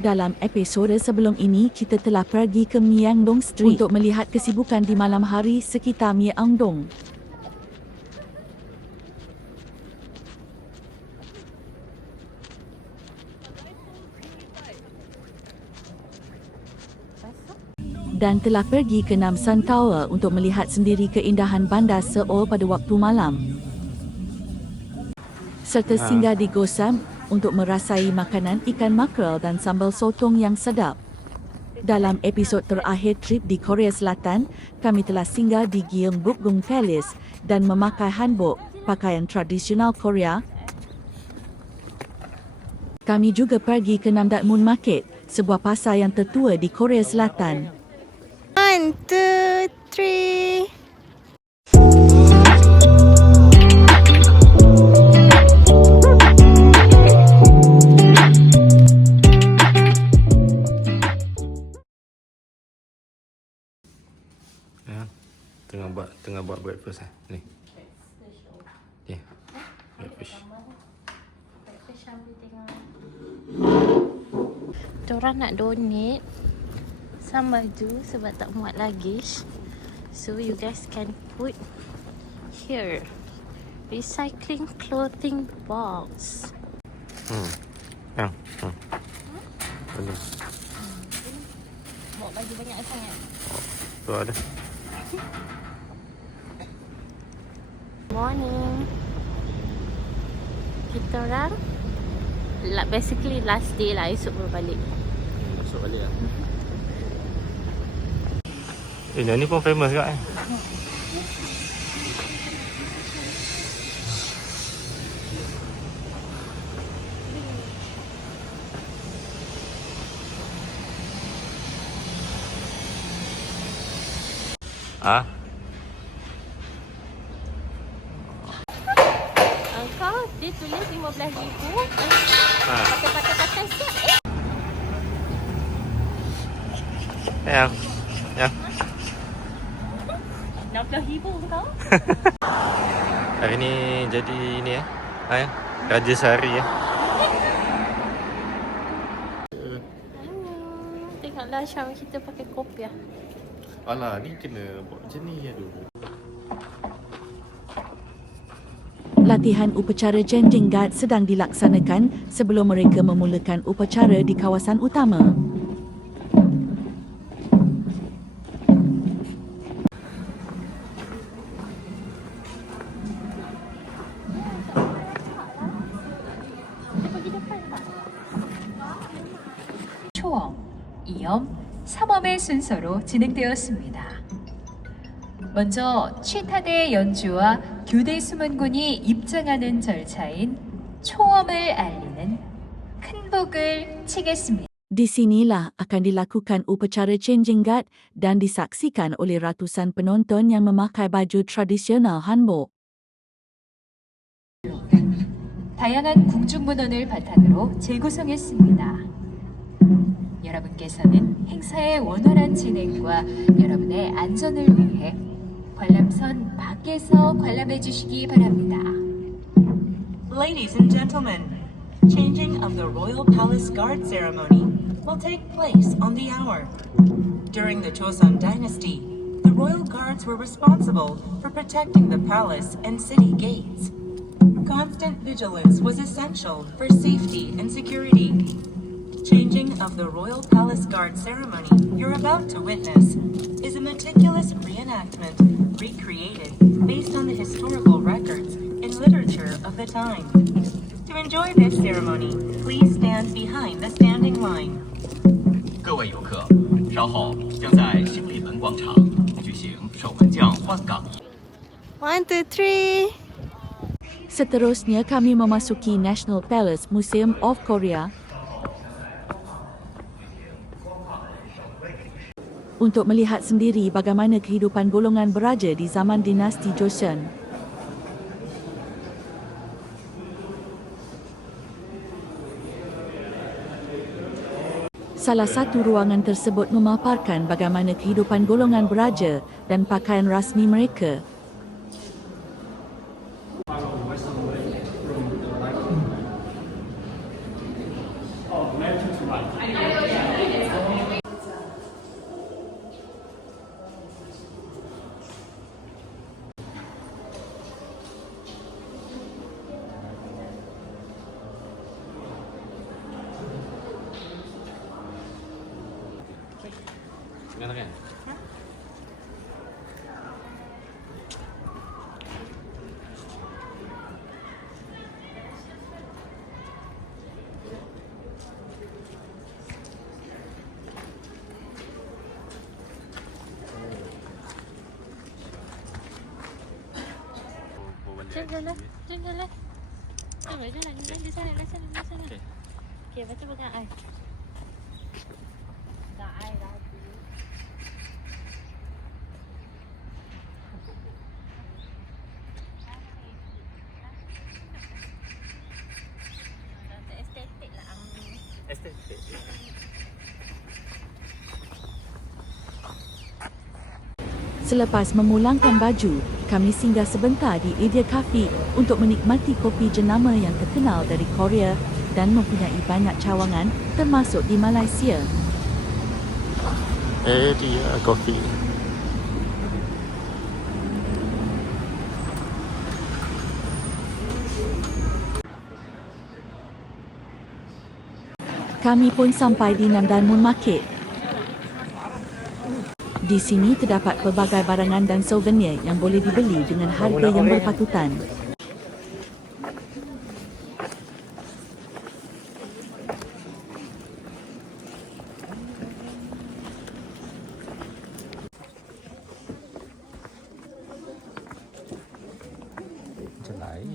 Dalam episode sebelum ini, kita telah pergi ke Myeongdong Street untuk melihat kesibukan di malam hari sekitar Myeongdong. Dan telah pergi ke Namsan Tower untuk melihat sendiri keindahan bandar Seoul pada waktu malam. Serta singgah di Gosam untuk merasai makanan ikan makrel dan sambal sotong yang sedap. Dalam episod terakhir trip di Korea Selatan, kami telah singgah di Gyeongbokgung Palace dan memakai hanbok, pakaian tradisional Korea. Kami juga pergi ke Namdaemun Market, sebuah pasar yang tertua di Korea Selatan. 1, 2, 3. Tengah buat breakfast ni. Ni. Breakfast. Diorang nak donate some baju sebab tak muat luggage. So you guys can put here. Recycling clothing box. Yang. Boleh. Bawa baju banyak sangat. Tu ada. Morning. Kita orang basically last day lah, esok baru balik. Masuk balik lah. Yang ni pun famous kat Kau dia tulis 15,000. Pakai siap. Yang 60,000 kau? hari ni jadi ni Raja Sehari Tengoklah Syam kita pakai kopiah. Alah, ni kena buat macam ni dulu. Latihan upacara changing guard sedang dilaksanakan sebelum mereka memulakan upacara di kawasan utama. 초엄, 이엄, 삼엄의 순서로 진행되었습니다. 먼저 취타대 연주와 교대 수문군이 입장하는 절차인 초엄을 알리는 큰 복을 치겠습니다. Di sinilah akan dilakukan upacara changing guard dan disaksikan oleh ratusan penonton yang memakai baju tradisional hanbok. 다양한 궁중문헌을 바탕으로 재구성했습니다. 여러분께서는 행사의 원활한 진행과 여러분의 안전을 위해 관람선 밖에서 관람해 주시기 바랍니다. Ladies and gentlemen, changing of the Royal Palace Guard ceremony will take place on the hour. During the Joseon Dynasty, the Royal Guards were responsible for protecting the palace and city gates. Constant vigilance was essential for safety and security. Changing of the Royal Palace Guard ceremony you're about to witness is a meticulous reenactment recreated based on the historical records and literature of the time. To enjoy this ceremony, please stand behind the standing line. 各位游客，稍后将在兴利门广场举行守门将换岗仪。 1, 2, 3. Seterusnya kami memasuki National Palace Museum of Korea untuk melihat sendiri bagaimana kehidupan golongan beraja di zaman dinasti Joseon. Salah satu ruangan tersebut memaparkan bagaimana kehidupan golongan beraja dan pakaian rasmi mereka. Mana kan? Jalan. Jalan. Di sana. Okay. Okey, lepas tu pegang air. Pegang air lagi. Estetik lah. Estetik. Selepas memulangkan baju, kami singgah sebentar di Area Cafe untuk menikmati kopi jenama yang terkenal dari Korea dan mempunyai banyak cawangan termasuk di Malaysia. Area Coffee. Kami pun sampai di Namdan Moon Market. Di sini terdapat pelbagai barangan dan souvenir yang boleh dibeli dengan harga yang berpatutan. Macam lain.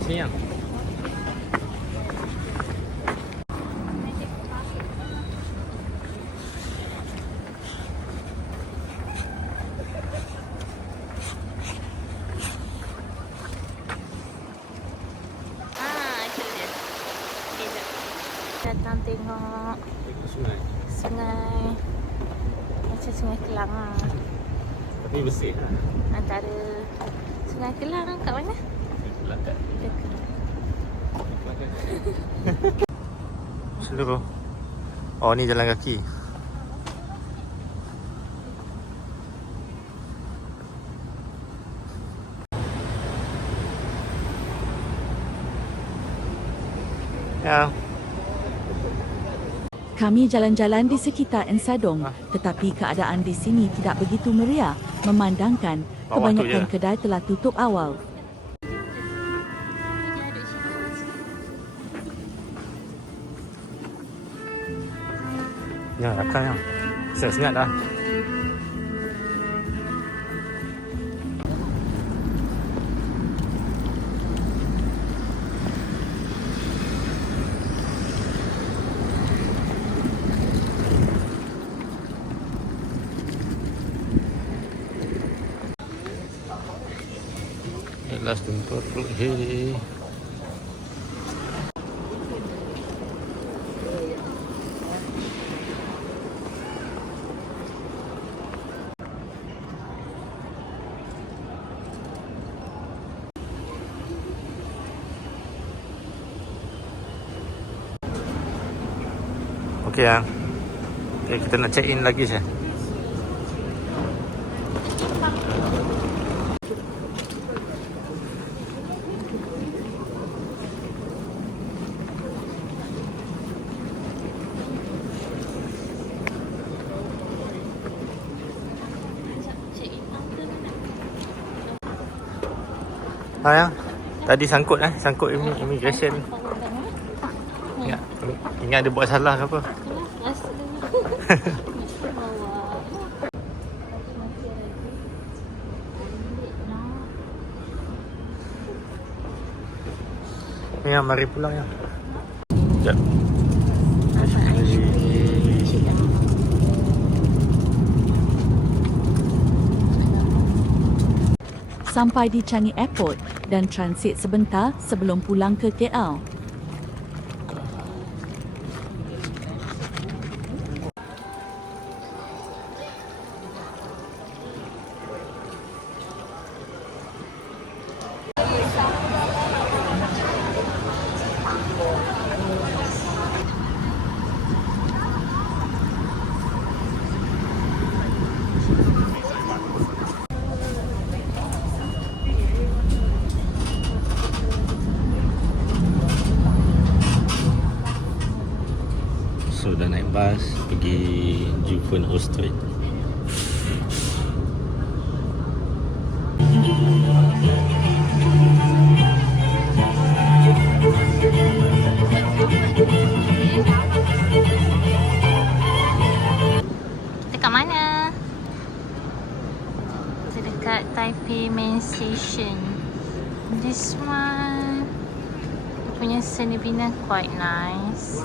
Sini yang. Itu dia. Okey, jap. Datang tengok Sungai. sungai. Macam Sungai Kelang lah. Tapi bersih lah. Antara Sungai Kelang kat mana? Belakang. Dekat. Seluruh. Oh, ni jalan kaki. Ya. Kami jalan-jalan di sekitar Ensadong, tetapi keadaan di sini tidak begitu meriah memandangkan Bawah kebanyakan tu je. kedai telah tutup awal. Ya, akan yang. Saya sengat dah. Last tempat Hei. Okey ya. Okay, kita nak check in lagi saya. Ha ya. Tadi sangkut immigration. Ingat ada buat salah ke apa? Ya, mari pulang ya. Sekejap. Sampai di Changi Airport dan transit sebentar sebelum pulang ke KL. lepas pergi Jufun Street. Kita kat mana? Kita dekat Taipei Main Station. This one, dia punya seni bina quite nice.